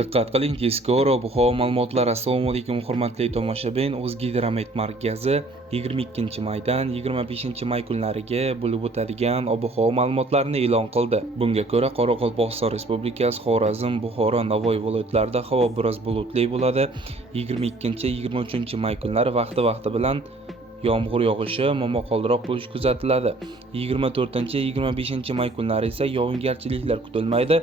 Diqqat qiling, tezkor ob-havo ma'lumotlari. Assalomu alaykum hurmatli tomoshabin. O'zgidromet markazi 22-maydan 25-may kunlariga bo'lib o'tadigan ob-havo ma'lumotlarini e'lon qildi. Bunga ko'ra, Qoraqalpog'iston Respublikasi, Xorazm, Buxoro, Navoiy viloyatlarida havo biroz bulutli bo'ladi. 22-23-may kunlari vaqti bilan yomg'ir yog'ishi, momaqaldiroq bo'lish kuzatiladi. 24-25 may kunlari esa yog'ingarchiliklar kutilmaydi.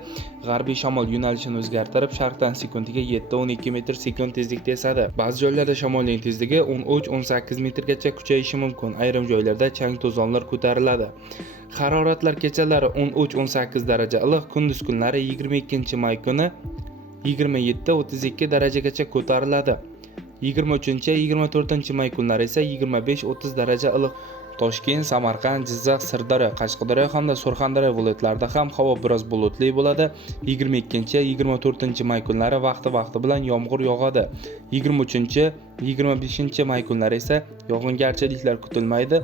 G'arbiy shamol yo'nalishini o'zgartirib, sharqdan sekundiga 7-12 metr sekund tezlikda esadi. Ba'zi joylarda shamolning tezligi 13-18 metrgacha kuchayishi mumkin. Ayrim joylarda chang-to'zonlar ko'tariladi. Haroratlar kechalari 13-18 daraja iliq, kunduz kunlari 22-may kuni 27-32 darajagacha ko'tariladi. 23-24-may kunlari esa 25-30 daraja iliq. Toshkent, Samarqand, Jizzax, Sirdaryo, Qashqadaryo hamda Surxondaryo viloyatlarida ham havo biroz bulutli bo'ladi. 22-24-may kunlari vaqti bilan yomg'ir yog'adi. 23-25-may kunlari esa yog'ingarchiliklar kutilmaydi.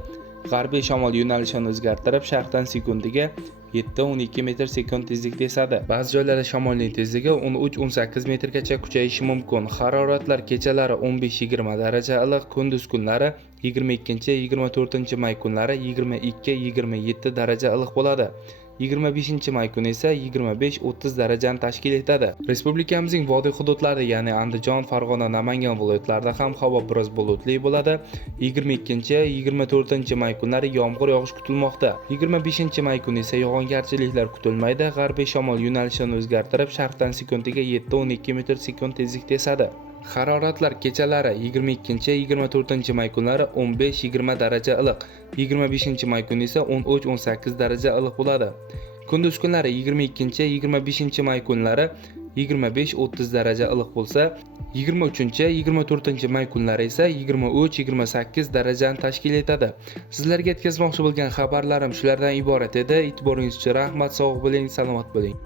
G'arbiy shamol yo'nalishini o'zgartirib, sharqdan sekundiga 7-12 metr sekund tezlikda esadi. Ba'zi joylarda shamolning tezligi 13-18 metrgacha kuchayishi mumkin. Haroratlar kechalari 15-20 daraja iliq, kunduz kunlari 22-24-may kunlari 22-27 daraja iliq bo'ladi. 25-may kuni esa 25-30 darajani tashkil etadi. Respublikamizning vodiy hududlarida, ya'ni Andijon, Farg'ona, Namangan viloyatlarida ham havo biroz bulutli bo'ladi. 22-24-may kunlari yomg'ir yog'ish kutilmoqda. 25-may kuni esa yog'ingarchiliklar kutilmaydi. G'arbiy shamol yo'nalishini o'zgartirib, sharqdan sekundiga 7-12 metr sekund tezlikda esadi. Haroratlar kechalari 22-24-may kunlari 15-20 daraja iliq, 25-may kuni esa 13-18 daraja iliq bo'ladi. Kunduz kunlari 22-25-may kunlari 25-30 daraja iliq bo'lsa, 23-24-may kunlari esa 23-28 darajani tashkil etadi. Sizlarga yetkazmoqchi bo'lgan xabarlarim shulardan iborat edi. E'tiboringiz uchun rahmat, sog' bo'ling, salomat bo'ling.